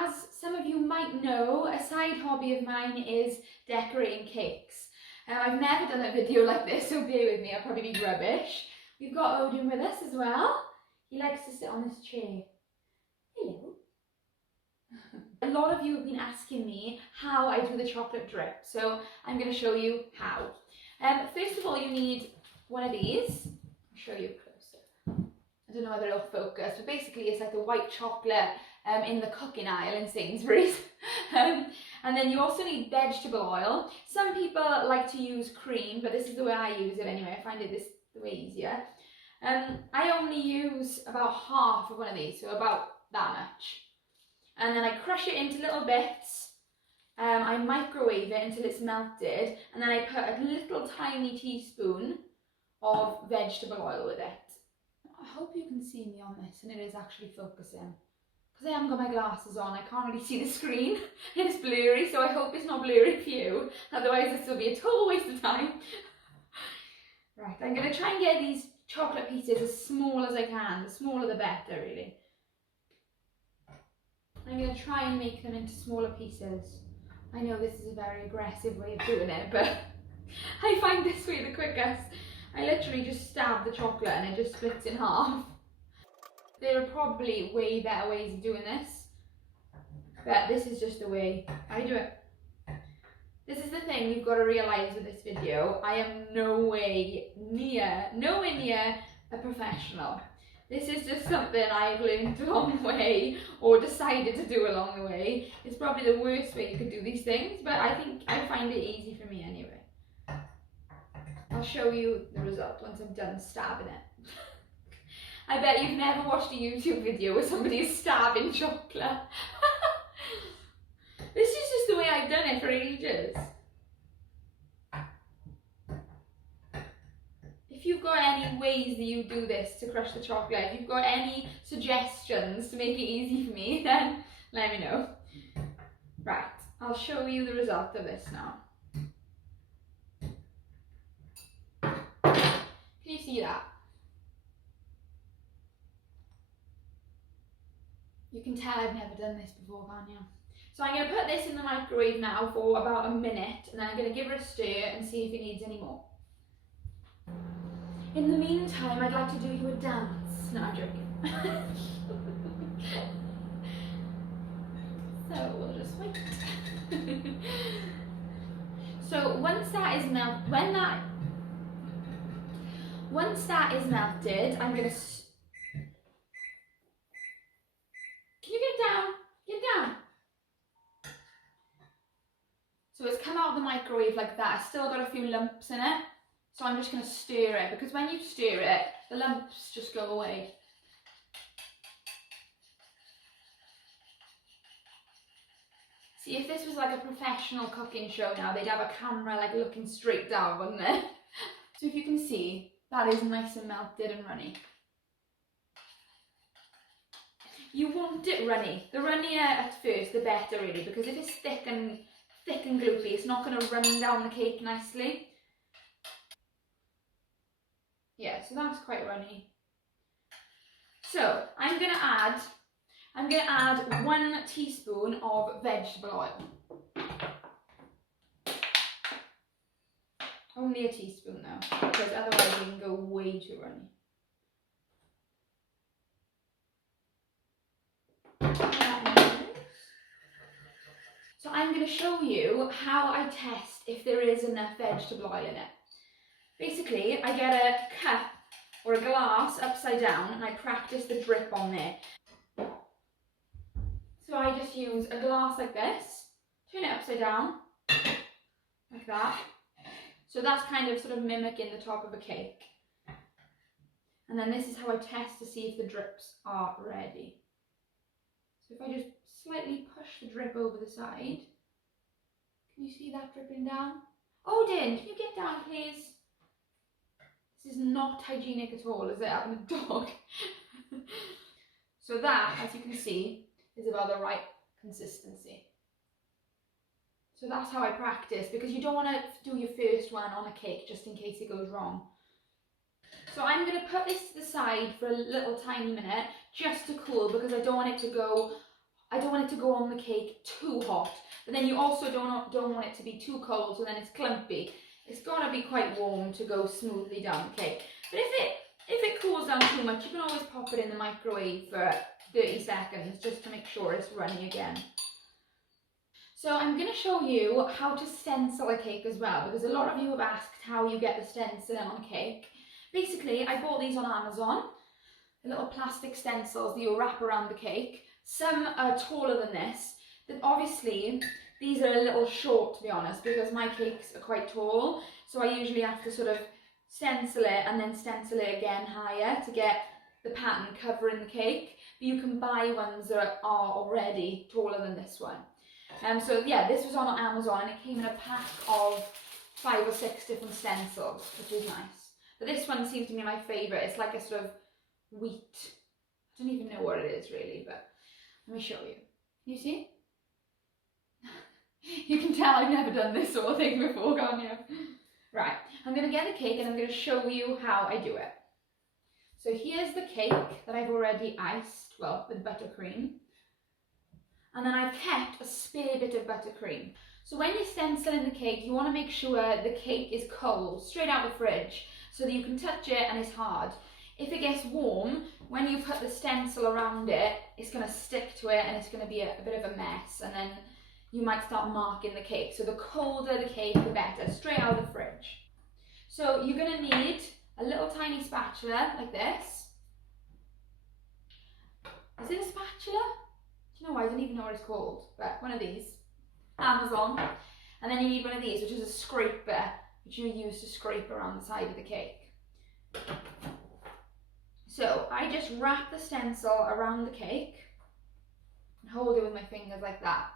as some of you might know, a side hobby of mine is decorating cakes. I've never done a video like this, so bear with me, I'll probably be rubbish. We've got Odin with us as well. He likes to sit on this chair. Hello. A lot of you have been asking me how I do the chocolate drip, so I'm going to show you how. First of all, you need one of these. I'll show you closer. I don't know whether it'll focus, but basically it's like a white chocolate in the cooking aisle in Sainsbury's. And then you also need vegetable oil. Some people like to use cream, but this is the way I use it anyway. I find it the way easier. I only use about half of one of these, so about that much. And then I crush it into little bits. I microwave it until it's melted, and then I put a little tiny teaspoon of vegetable oil with it. I hope you can see me on this and it is actually focusing. Because I haven't got my glasses on, I can't really see the screen. It's blurry, so I hope it's not blurry for you. Otherwise this will be a total waste of time. Right, I'm going to try and get these chocolate pieces as small as I can. The smaller the better, really. I'm going to try and make them into smaller pieces. I know this is a very aggressive way of doing it, but I find this way the quickest. I literally just stab the chocolate and it just splits in half. There are probably way better ways of doing this, but this is just the way I do it. This is the thing you've got to realise with this video. I am nowhere near a professional. This is just something I've learned along the way or decided to do along the way. It's probably the worst way you could do these things, but I think I find it easy for me anyway. I'll show you the result once I'm done stabbing it. I bet you've never watched a YouTube video where somebody is stabbing chocolate. This is just the way I've done it for ages. If you've got any ways that you do this to crush the chocolate, if you've got any suggestions to make it easy for me, then let me know. Right, I'll show you the result of this now. Can you see that? You can tell I've never done this before, can't you? So I'm going to put this in the microwave now for about a minute, and then I'm going to give it a stir and see if it needs any more. In the meantime, I'd like to do you a dance. No, I'm joking. So we'll just wait. So once that is melted, I'm going to... Can you get down? Get down. So it's come out of the microwave like that. It's still got a few lumps in it. So I'm just going to stir it, because when you stir it, the lumps just go away. See, if this was like a professional cooking show now, they'd have a camera like looking straight down, wouldn't it? So if you can see, that is nice and melted and runny. You want it runny. The runnier at first, the better really, because if it's thick and gloopy, it's not going to run down the cake nicely. Yeah, so that's quite runny. So I'm going to add 1 teaspoon of vegetable oil. Only a teaspoon though, because otherwise it can go way too runny. So I'm going to show you how I test if there is enough vegetable oil in it. Basically, I get a cup or a glass upside down and I practice the drip on there. So I just use a glass like this, turn it upside down, like that. So that's kind of sort of mimicking the top of a cake. And then this is how I test to see if the drips are ready. So if I just slightly push the drip over the side, can you see that dripping down? Odin, can you get down please? This is not hygienic at all, is it, having a dog? So that, as you can see, is about the right consistency. So that's how I practice, because you don't want to do your first one on a cake just in case it goes wrong. So I'm going to put this to the side for a little tiny minute just to cool, because I don't want it to go I don't want it to go on the cake too hot, but then you also don't want it to be too cold, so then it's clumpy. It's got to be quite warm to go smoothly down the cake. But if it cools down too much, you can always pop it in the microwave for 30 seconds just to make sure it's runny again. So I'm going to show you how to stencil a cake as well, because a lot of you have asked how you get the stencil on a cake. Basically, I bought these on Amazon, the little plastic stencils that you wrap around the cake. Some are taller than this. Obviously, these are a little short, to be honest, because my cakes are quite tall, so I usually have to sort of stencil it and then stencil it again higher to get the pattern covering the cake. But you can buy ones that are already taller than this one. So yeah, this was on Amazon and it came in a pack of 5 or 6 different stencils, which is nice. But this one seems to be my favourite. It's like a sort of wheat. I don't even know what it is really, but let me show you. You see? You can tell I've never done this sort of thing before, can't you? Right, I'm going to get the cake and I'm going to show you how I do it. So here's the cake that I've already iced, well, with buttercream. And then I've kept a spare bit of buttercream. So when you're stenciling the cake, you want to make sure the cake is cold, straight out of the fridge, so that you can touch it and it's hard. If it gets warm, when you put the stencil around it, it's going to stick to it and it's going to be a bit of a mess, and then you might start marking the cake. So the colder the cake, the better, straight out of the fridge. So you're going to need a little tiny spatula like this. Is it a spatula? Do you know, I don't even know what it's called, but one of these, Amazon. And then you need one of these, which is a scraper, which you use to scrape around the side of the cake. So I just wrap the stencil around the cake and hold it with my fingers like that.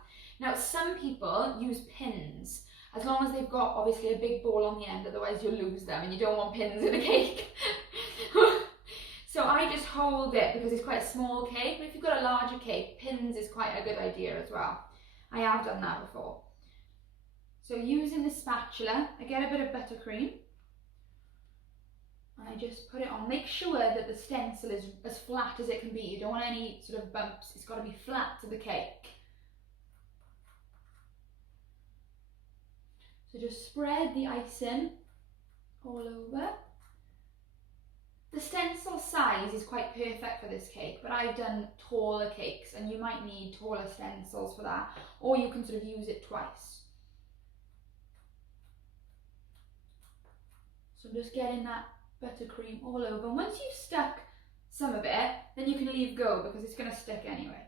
Now some people use pins, as long as they've got obviously a big ball on the end, otherwise you'll lose them and you don't want pins in a cake. So I just hold it because it's quite a small cake, but if you've got a larger cake, pins is quite a good idea as well. I have done that before. So using the spatula, I get a bit of buttercream and I just put it on. Make sure that the stencil is as flat as it can be. You don't want any sort of bumps. It's got to be flat to the cake. So just spread the icing all over. The stencil size is quite perfect for this cake, but I've done taller cakes and you might need taller stencils for that, or you can sort of use it twice. So I'm just getting that buttercream all over. And once you've stuck some of it, then you can leave go because it's going to stick anyway.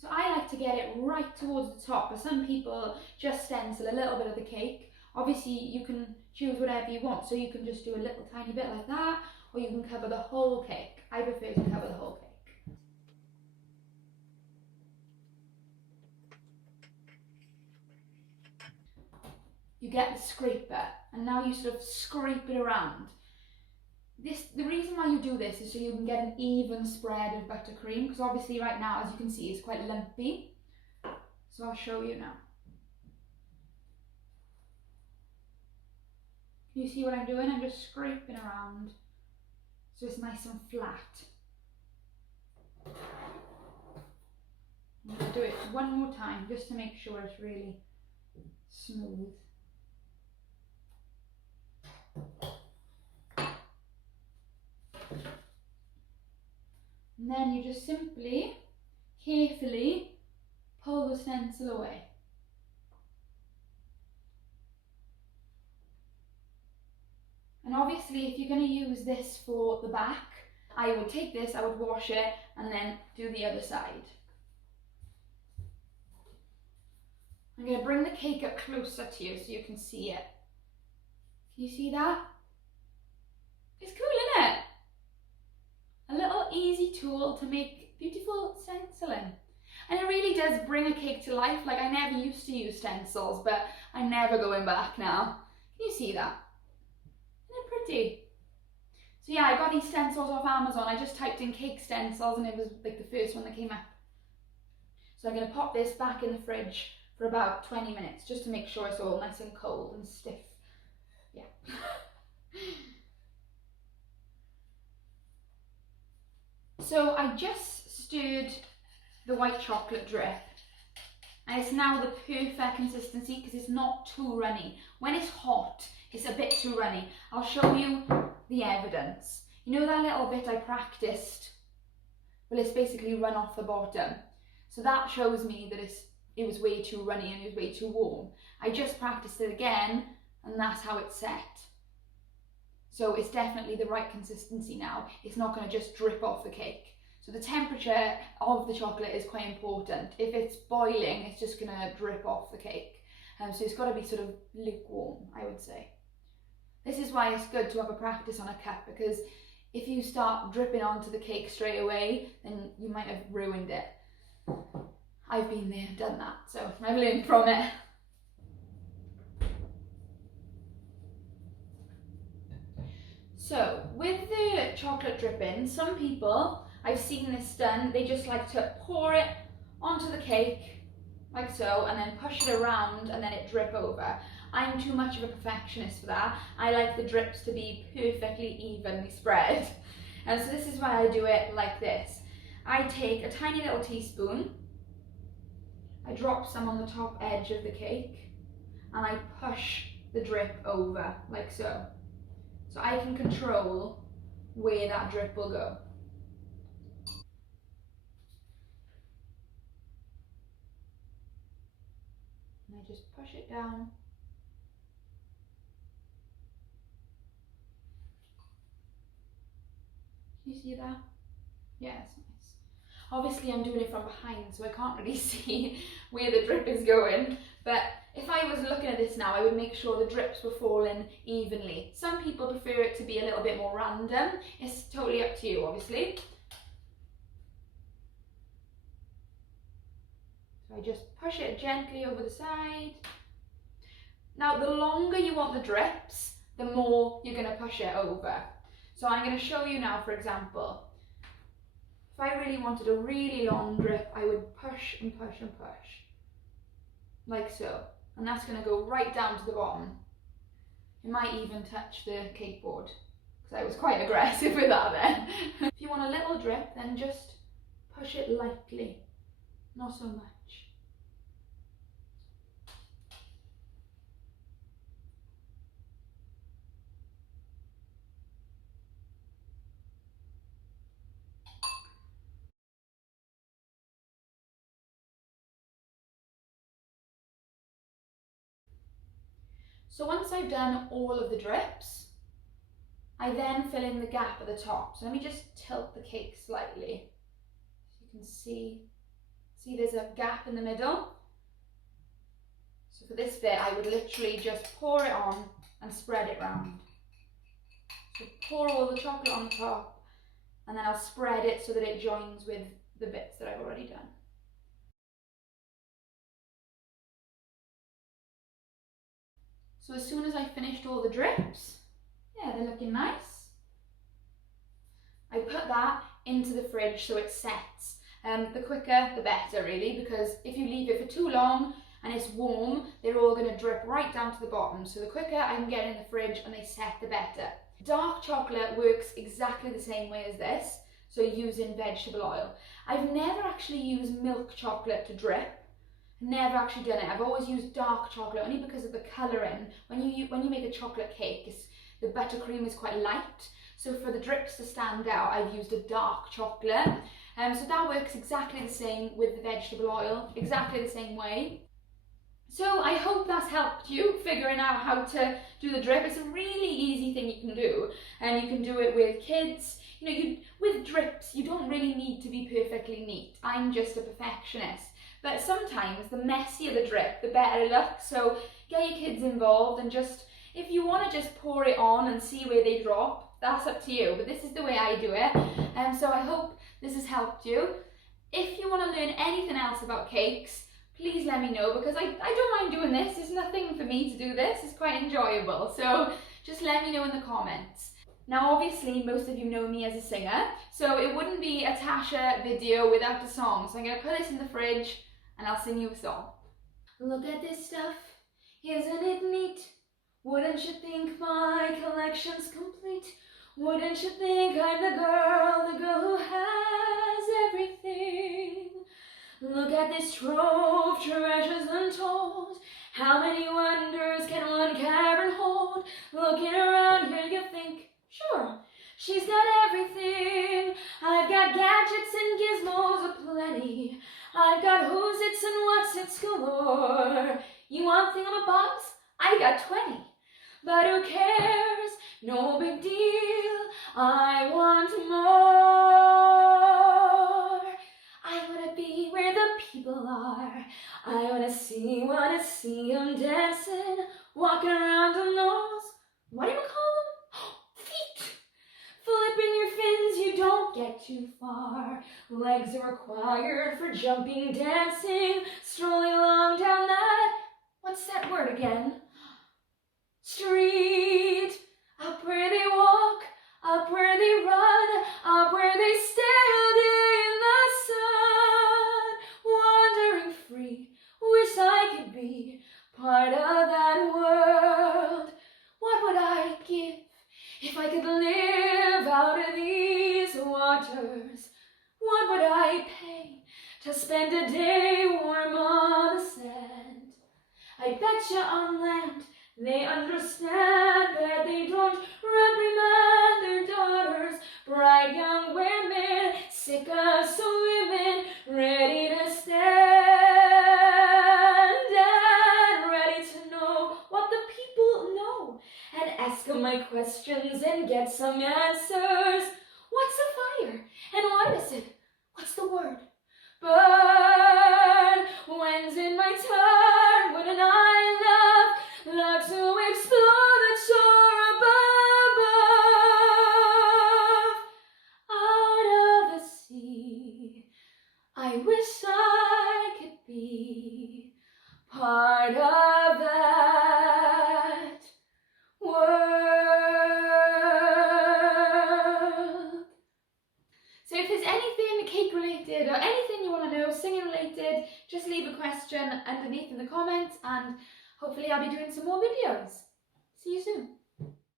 So I like to get it right towards the top, but some people just stencil a little bit of the cake. Obviously you can choose whatever you want, so you can just do a little tiny bit like that, or you can cover the whole cake. I prefer to cover the whole cake. You get the scraper, and now you sort of scrape it around. The reason why you do this is so you can get an even spread of buttercream, because obviously right now, as you can see, it's quite lumpy. So I'll show you now. Can you see what I'm doing? I'm just scraping around so it's nice and flat. I'm going to do it one more time just to make sure it's really smooth. And then you just simply, carefully pull the stencil away. And obviously if you're going to use this for the back, I would take this, I would wash it and then do the other side. I'm going to bring the cake up closer to you so you can see it. Can you see that? It's cool, isn't it? A little easy tool to make beautiful stenciling. And it really does bring a cake to life. Like, I never used to use stencils, but I'm never going back now. Can you see that? Isn't it pretty? So yeah, I got these stencils off Amazon. I just typed in cake stencils and it was like the first one that came up. So I'm going to pop this back in the fridge for about 20 minutes just to make sure it's all nice and cold and stiff. Yeah. So I just stirred the white chocolate drip, and it's now the perfect consistency because it's not too runny. When it's hot, it's a bit too runny. I'll show you the evidence. You know that little bit I practiced? Well, it's basically run off the bottom. So that shows me that it was way too runny and it was way too warm. I just practiced it again, and that's how it's set. So it's definitely the right consistency now. It's not going to just drip off the cake. So the temperature of the chocolate is quite important. If it's boiling, it's just going to drip off the cake. So it's got to be sort of lukewarm, I would say. This is why it's good to have a practice on a cup, because if you start dripping onto the cake straight away, then you might have ruined it. I've been there, done that, so I've learned from it. So with the chocolate dripping, some people, I've seen this done, they just like to pour it onto the cake like so and then push it around and then it drip over. I'm too much of a perfectionist for that. I like the drips to be perfectly evenly spread. And so this is why I do it like this. I take a tiny little teaspoon, I drop some on the top edge of the cake, and I push the drip over like so. So I can control where that drip will go. And I just push it down. Can you see that? Yeah, it's nice. Obviously I'm doing it from behind, so I can't really see where the drip is going, but if I was looking at this now, I would make sure the drips were falling evenly. Some people prefer it to be a little bit more random. It's totally up to you, obviously. So I just push it gently over the side. Now, the longer you want the drips, the more you're going to push it over. So I'm going to show you now, for example. If I really wanted a really long drip, I would push and push and push, like so. And that's going to go right down to the bottom. It might even touch the cake board, because I was quite aggressive with that then. If you want a little drip, then just push it lightly, not so much. So once I've done all of the drips, I then fill in the gap at the top. So let me just tilt the cake slightly. So you can see there's a gap in the middle. So for this bit, I would literally just pour it on and spread it round. So pour all the chocolate on the top, and then I'll spread it so that it joins with the bits that I've already done. So as soon as I finished all the drips, yeah, they're looking nice. I put that into the fridge so it sets. The quicker the better, really, because if you leave it for too long and it's warm, they're all going to drip right down to the bottom. So the quicker I can get in the fridge and they set, the better. Dark chocolate works exactly the same way as this, so using vegetable oil. I've never actually used milk chocolate to drip. Never actually done it. I've always used dark chocolate only because of the colouring. When you make a chocolate cake, the buttercream is quite light. So for the drips to stand out, I've used a dark chocolate. So that works exactly the same with the vegetable oil, exactly the same way. So I hope that's helped you figuring out how to do the drip. It's a really easy thing you can do, and you can do it with kids. With drips, you don't really need to be perfectly neat. I'm just a perfectionist. But sometimes the messier the drip, the better it looks. So get your kids involved, and if you want to just pour it on and see where they drop, that's up to you. But this is the way I do it. So I hope this has helped you. If you want to learn anything else about cakes, please let me know, because I don't mind doing this. It's nothing for me to do this. It's quite enjoyable. So just let me know in the comments. Now, obviously, most of you know me as a singer, so it wouldn't be a Tasha video without a song. So I'm going to put this in the fridge and I'll sing you a song. Look at this stuff, isn't it neat? Wouldn't you think my collection's complete? Wouldn't you think I'm the girl who has everything? Look at this trove, treasures untold. How many wonders can one cavern hold? Looking around here you think, sure, she's got everything. I've got gadgets and gizmos aplenty. I've got who's-its and what's-its galore. You want thingamabobs? I got 20. But who cares? No big deal. I want more. I wanna be where the people are. I wanna see them dancing, walking around on those, what do you call them? Feet. Flipping your fins, you don't get too far. Legs are required for jumping, dancing, strolling along down that, what's that word again? Street. Up where they walk, up where they run, up where they stay all day in the sun. Wandering free, wish I could be part of that world. What would I give if I could live out of these waters? What would I pay to spend a day warm on the sand? I bet you on land they understand that they don't reprimand their daughters, bright young women, sick of swimming, ready to stand and ready to know what the people know, and ask them my questions and get some answers. What's a fire and what is it? What's the word? Burn. When's it my turn? Wouldn't I love to explore the shore above, out of the sea? I wish I could be part of that world. So if there's anything cake related or anything you want to know, singing related, just leave a question underneath in the comments and hopefully I'll be doing some more videos. See you soon.